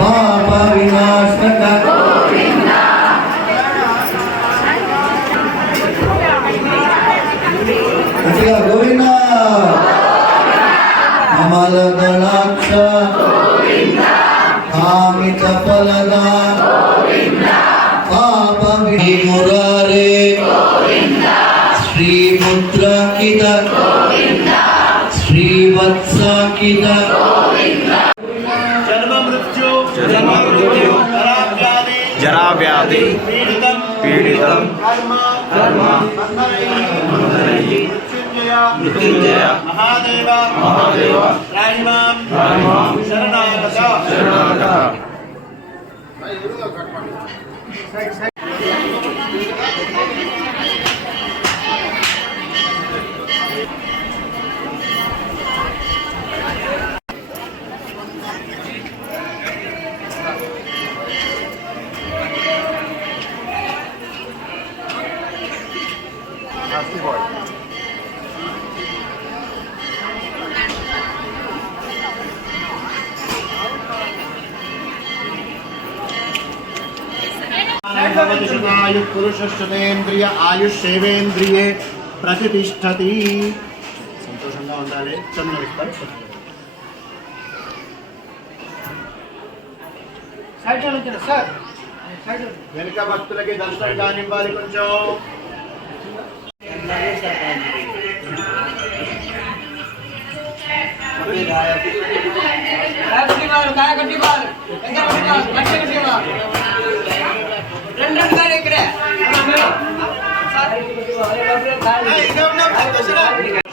పాప వినాశక గోవింద అమలదలాక్ష కామిత ఫలద పాప విమురారే శ్రీముద్రాకిత శ్రీవత్సాకిత जरा व्याधि पीड़ितं मृत्युंजय महादेव शरणागत పురుషేంద్రియ ఆయుష్ేంద్రియే ప్రతిష్టతి. సంతోషంగా ఉండాలి. వెనుక భక్తులకి దర్శనం కానివ్వాలి. కొంచెం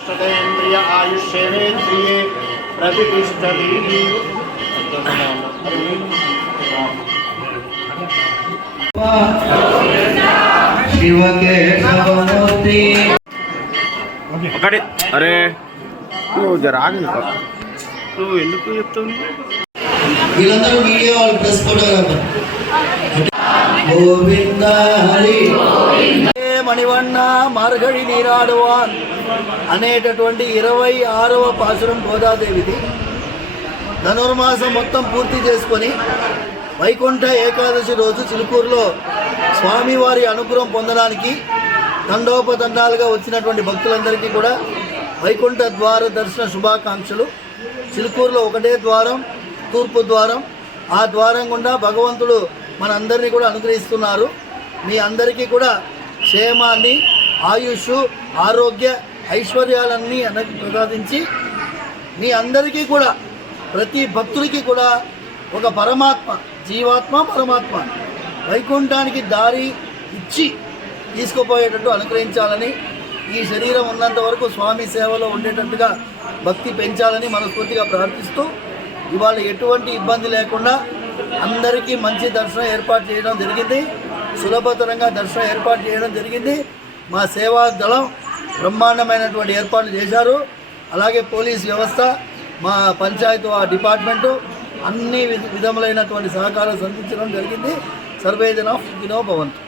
సతేంద్రియ ఆయుష్ేంద్రియే ప్రతిష్టతి. శివకేశవమూర్తి ఒకటి. అరే నువ్వు జరాగి నువ్వు ఎందుకు చెప్తావు? వీళ్ళందరూ మీడియా వాళ్ళు, ప్రెస్ ఫోటోగ్రాఫర్. గోవింద హరి మణివన్న మార్గడి నీరాడువాన్ అనేటటువంటి 26వ పాసురం గోదాదేవిది. ధనుర్మాసం మొత్తం పూర్తి చేసుకొని వైకుంఠ ఏకాదశి రోజు చిలుకూరులో స్వామివారి అనుగ్రహం పొందడానికి తండోపతండాలుగా వచ్చినటువంటి భక్తులందరికీ కూడా వైకుంఠ ద్వార దర్శన శుభాకాంక్షలు. చిలుకూరులో ఒకటే ద్వారం, తూర్పు ద్వారం. ఆ ద్వారం గుండా భగవంతుడు మనందరినీ కూడా అనుగ్రహిస్తున్నారు. మీ అందరికీ కూడా క్షేమాన్ని, ఆయుష్, ఆరోగ్య, ఐశ్వర్యాలన్నీ ప్రసాదించి మీ అందరికీ కూడా, ప్రతి భక్తుడికి కూడా ఒక పరమాత్మ, జీవాత్మ పరమాత్మ వైకుంఠానికి దారి ఇచ్చి తీసుకుపోయేటట్టు అనుగ్రహించాలని, ఈ శరీరం ఉన్నంత వరకు స్వామి సేవలో ఉండేటట్టుగా భక్తి పెంచాలని మనస్ఫూర్తిగా ప్రార్థిస్తూ, ఇవాళ ఎటువంటి ఇబ్బంది లేకుండా అందరికీ మంచి దర్శనం ఏర్పాటు చేయడం జరిగింది. సులభతరంగా దర్శనం ఏర్పాటు చేయడం జరిగింది. మా సేవా దళం బ్రహ్మాండమైనటువంటి ఏర్పాట్లు చేశారు. అలాగే పోలీస్ వ్యవస్థ, మా పంచాయతీ డిపార్ట్మెంటు అన్ని విధములైనటువంటి సహకారం అందించడం జరిగింది. సర్వే జన సుఖినో భవంతు.